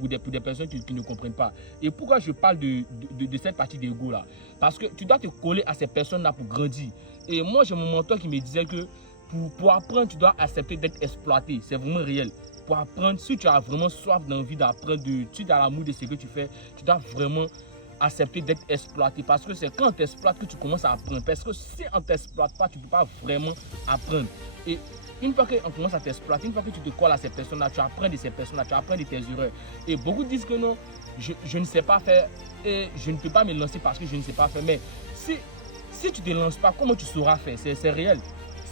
pour des personnes qui ne comprennent pas. Et pourquoi je parle de cette partie d'ego là? Parce que tu dois te coller à ces personnes-là pour grandir. Et moi, j'ai mon mentor qui me disait que pour apprendre, tu dois accepter d'être exploité. C'est vraiment réel. Pour apprendre, si tu as vraiment soif d'envie d'apprendre, si tu as l'amour de ce que tu fais, tu dois vraiment accepter d'être exploité. Parce que c'est quand on t'exploite que tu commences à apprendre. Parce que si on ne t'exploite pas, tu ne peux pas vraiment apprendre. Et une fois qu'on commence à t'exploiter, une fois que tu te colles à ces personnes-là, tu apprends de ces personnes-là, tu apprends de tes erreurs. Et beaucoup disent que non, je ne sais pas faire et je ne peux pas me lancer parce que je ne sais pas faire. Mais si tu ne te lances pas, comment tu sauras faire? C'est réel.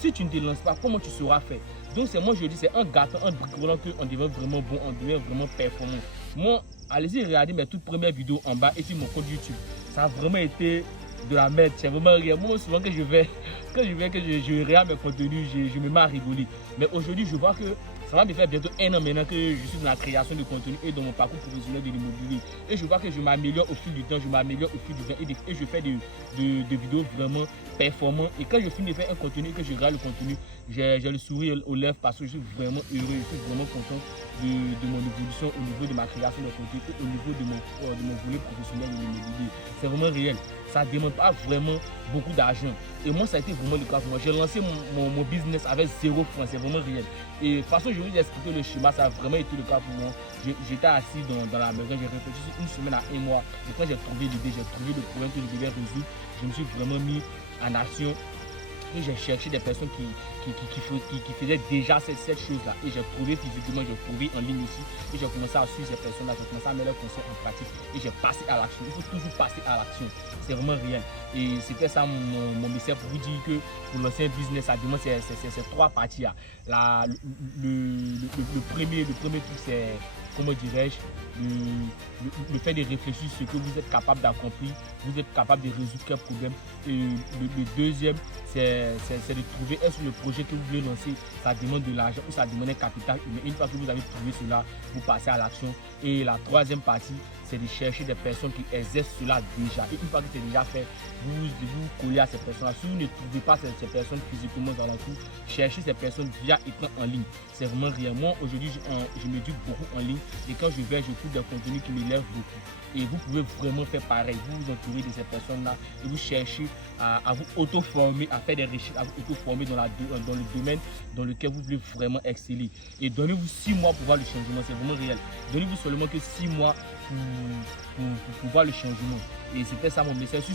Si tu ne te lances pas, comment tu sauras faire? Donc c'est moi je dis, c'est un gâteau, un bricolant qu'on devient vraiment bon, on devient vraiment performant. Moi, allez-y regarder mes toutes premières vidéos en bas et sur mon compte YouTube. Ça a vraiment été de la merde, c'est vraiment rien. Moi souvent que je regarde mes contenus, je me mets à rigoler. Mais aujourd'hui je vois que ça va me faire bientôt 1 an maintenant que je suis dans la création de contenu et dans mon parcours professionnel de l'immobilier. Et je vois que je m'améliore au fil du temps, je m'améliore au fil du temps et je fais des vidéos vraiment performantes. Et quand je finis de faire un contenu et que je regarde le contenu, j'ai le sourire aux lèvres parce que je suis vraiment heureux, je suis vraiment content de mon évolution au niveau de ma création de contenu et au niveau de mon volet professionnel de l'immobilier. C'est vraiment réel. Ça ne demande pas vraiment beaucoup d'argent. Et moi, ça a été vraiment le cas pour moi. J'ai lancé mon business avec 0 francs, c'est vraiment réel. Et de toute façon, je vais vous expliquer le schéma, ça a vraiment été le cas pour moi. J'étais assis dans la maison, j'ai réfléchi sur une semaine à 1 mois. Et quand j'ai trouvé l'idée, j'ai trouvé le problème que je devais résoudre, je me suis vraiment mis en action. Et j'ai cherché des personnes qui faisaient déjà cette chose-là. Et j'ai trouvé physiquement, j'ai trouvé en ligne aussi. Et j'ai commencé à suivre ces personnes-là, j'ai commencé à mettre leurs conseils en pratique. Et j'ai passé à l'action. Il faut toujours passer à l'action. C'est vraiment réel. Et c'était ça mon message pour vous dire que pour lancer un business, ça demande ces 3 parties-là. Le premier truc, c'est, comment dirais-je, le fait de réfléchir sur ce que vous êtes capable d'accomplir, vous êtes capable de résoudre quel problème. Et le deuxième, c'est de trouver est-ce que le projet que vous voulez lancer, ça demande de l'argent ou ça demande un capital humain. Une fois que vous avez trouvé cela, vous passez à l'action. Et la troisième partie, c'est de chercher des personnes qui exercent cela déjà. Et une fois que c'est déjà fait, vous collez à ces personnes-là. Si vous ne trouvez pas ces personnes physiquement dans la cour, cherchez ces personnes via étant en ligne. C'est vraiment rien. Moi, aujourd'hui, je m'éduque beaucoup en ligne. Et quand je vais, je trouve des contenus qui m'élèvent beaucoup. Et vous pouvez vraiment faire pareil. Vous vous entourez de ces personnes-là et vous cherchez à vous auto-former, à faire des recherches, à vous auto-former dans le domaine dans lequel vous voulez vraiment exceller. Et donnez-vous 6 mois pour voir le changement. C'est vraiment réel. Donnez-vous seulement que 6 mois pour voir le changement. Et c'était ça mon message. Sur